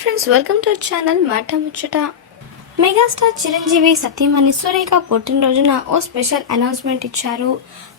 Friends welcome to our channel మాట ముచ్చట megastar Chiranjeevi సతీమణి సురేఖ పుట్టినరోజున ఓ స్పెషల్ అనౌన్స్మెంట్ ఇచ్చారు.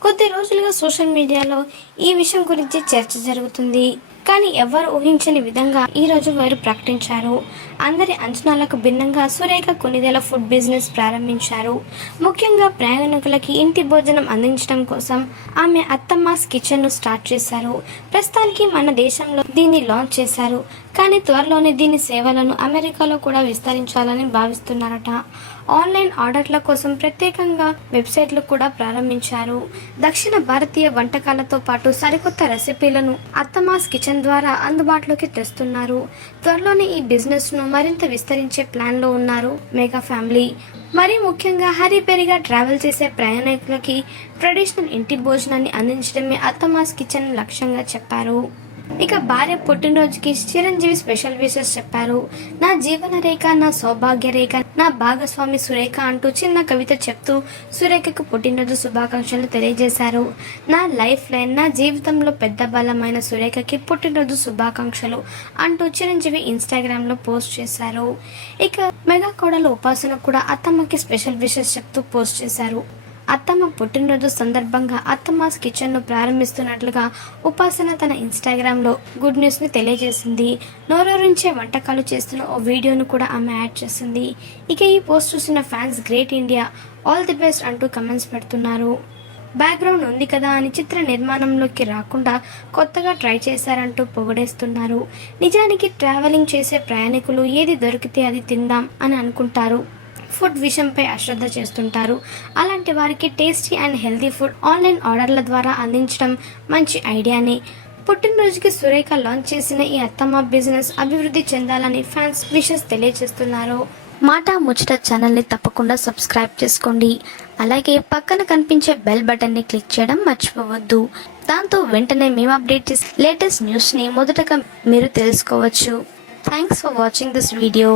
కొద్ది రోజులుగా సోషల్ మీడియాలో ఈ విషయం గురించి చర్చ జరుగుతుంది. కానీ ఎవరు ఊహించని విధంగా ఈరోజు వారు ప్రకటించారు. అందరి అంచనాలకు భిన్నంగా సురేఖ కొన్నిదేల ఫుడ్ బిజినెస్ ప్రారంభించారు. ముఖ్యంగా ప్రయాణికులకి ఇంటి భోజనం అందించడం కోసం ఆమె అత్తమ్మాస్ కిచెన్ను స్టార్ట్ చేశారు. ప్రస్తుతానికి మన దేశంలో దీన్ని లాంచ్ చేశారు. కానీ త్వరలోనే దీని సేవలను అమెరికాలో కూడా విస్తరించాలని భావిస్తున్నారట. ఆన్లైన్ ఆర్డర్ల కోసం ప్రత్యేకంగా వెబ్సైట్లు కూడా ప్రారంభించారు. దక్షిణ భారతీయ వంటకాలతో పాటు సరికొత్త రెసిపీలను అత్తమాస్ కిచెన్ ద్వారా అందుబాటులోకి తెస్తున్నారు. త్వరలోనే ఈ బిజినెస్ను మరింత విస్తరించే ప్లాన్లో ఉన్నారు మెగా ఫ్యామిలీ. మరీ ముఖ్యంగా హరిపెరిగా ట్రావెల్ చేసే ప్రయాణికులకి ట్రెడిషనల్ ఇంటి భోజనాన్ని అందించడమే అత్తమాస్ కిచెన్ లక్ష్యంగా చెప్పారు. ఇక భార్య పుట్టినరోజుకి చిరంజీవి స్పెషల్ విషెస్ చెప్పారు. నా జీవన రేఖ నా సౌభాగ్య రేఖ నా భాగస్వామి సురేఖ అంటూ చిన్న కవిత చెప్తూ సురేఖకు పుట్టినరోజు శుభాకాంక్షలు తెలియజేశారు. నా లైఫ్ లైన్ నా జీవితంలో పెద్ద బలమైన సురేఖకి పుట్టినరోజు శుభాకాంక్షలు అంటూ చిరంజీవి ఇన్స్టాగ్రామ్లో పోస్ట్ చేశారు. ఇక మెగా కోడలు ఉపాసన కూడా అత్తమ్మకి స్పెషల్ విషెస్ చెప్తూ పోస్ట్ చేశారు. అత్తమ్మ పుట్టినరోజు సందర్భంగా అత్తమ్మాస్ కిచెన్ను ప్రారంభిస్తున్నట్లుగా ఉపాసన తన ఇన్స్టాగ్రామ్లో గుడ్ న్యూస్ని తెలియజేసింది. నోరూరించే వంటకాలు చేస్తున్న ఓ వీడియోను కూడా ఆమె యాడ్ చేసింది. ఇక ఈ పోస్ట్ చూసిన fans great India all the best అంటూ కమెంట్స్ పెడుతున్నారు. బ్యాక్గ్రౌండ్ ఉంది కదా అని చిత్ర నిర్మాణంలోకి రాకుండా కొత్తగా ట్రై చేశారంటూ పొగడేస్తున్నారు. నిజానికి ట్రావెలింగ్ చేసే ప్రయాణికులు ఏది దొరికితే అది తిందాం అని అనుకుంటారు. ఫుడ్ విషయంపై అశ్రద్ధ చేస్తుంటారు. అలాంటి వారికి tasty and healthy food online ఆర్డర్ల ద్వారా అందించడం మంచి ఐడియానే. పుట్టినరోజుకి సురేఖ లాంచ్ చేసిన ఈ అత్తమ్మ బిజినెస్ అభివృద్ధి చెందాలని ఫ్యాన్స్ విషెస్ తెలియజేస్తున్నారు. మాట ముచ్చట ఛానల్ని తప్పకుండా సబ్స్క్రైబ్ చేసుకోండి. అలాగే పక్కన కనిపించే బెల్ బటన్ని క్లిక్ చేయడం మర్చిపోవద్దు. దాంతో వెంటనే మేము అప్డేట్ చేసి లేటెస్ట్ న్యూస్ని మొదటగా మీరు తెలుసుకోవచ్చు. Thanks for watching this video